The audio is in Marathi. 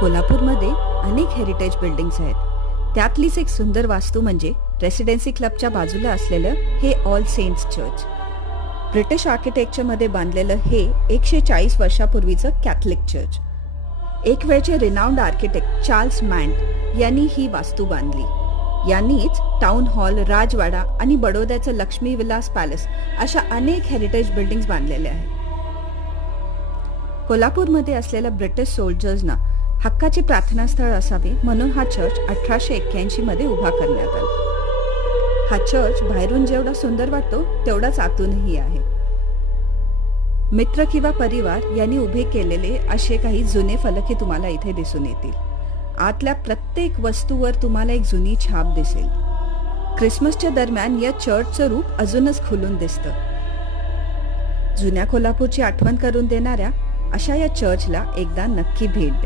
कोल्हापूरमध्ये अनेक हेरिटेज बिल्डिंग्स आहेत. त्यातलीच एक सुंदर वास्तू म्हणजे रेसिडेन्सी क्लबच्या बाजूला असलेलं हे ऑल सेंट्स चर्च. ब्रिटिश आर्किटेक्चरमध्ये बांधलेलं हे 140 वर्षापूर्वीचं कॅथलिक चर्च. एक वेळचे रिनाऊंड आर्किटेक्ट चार्ल्स मॅन्ट यांनी ही वास्तू बांधली. यांनीच टाउन हॉल, राजवाडा आणि बडोद्याचं लक्ष्मी विलास पॅलेस अशा अनेक हेरिटेज बिल्डिंग्स बांधलेल्या आहेत. कोल्हापूरमध्ये असलेल्या ब्रिटिश सोल्जर्सना हक्काचे प्रार्थनास्थळ असावे म्हणून हा चर्च 1881 मध्ये उभा करण्यात आला. हा चर्च बाहेरून जेवढा सुंदर वाटतो तेवढाच आतूनही आहे. मित्र किंवा परिवार यांनी उभे केलेले असे काही जुने फलकही तुम्हाला इथे दिसून येतील. आतल्या प्रत्येक वस्तूवर तुम्हाला एक जुनी छाप दिसेल. ख्रिसमसच्या दरम्यान या चर्चचं रूप अजूनच खुलून दिसतं. जुन्या कोल्हापूरची आठवण करून देणाऱ्या अशा या चर्चला एकदा नक्की भेट द्या.